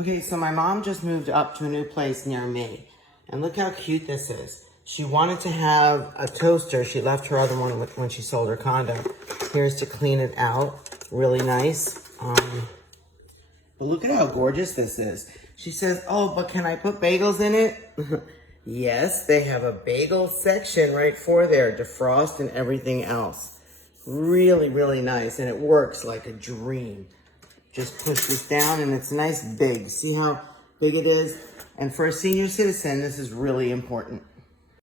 Okay, so my mom just moved up to a new place near me. And look how cute this is. She wanted to have a toaster. She left her other one when she sold her condo. Here's to clean it out. Really nice. But look at how gorgeous this is. She says, oh, but can I put bagels in it? Yes, they have a bagel section right for there. Defrost and everything else. Really, really nice. And it works like a dream. Just push this down and it's nice big. See how big it is? And for a senior citizen, this is really important.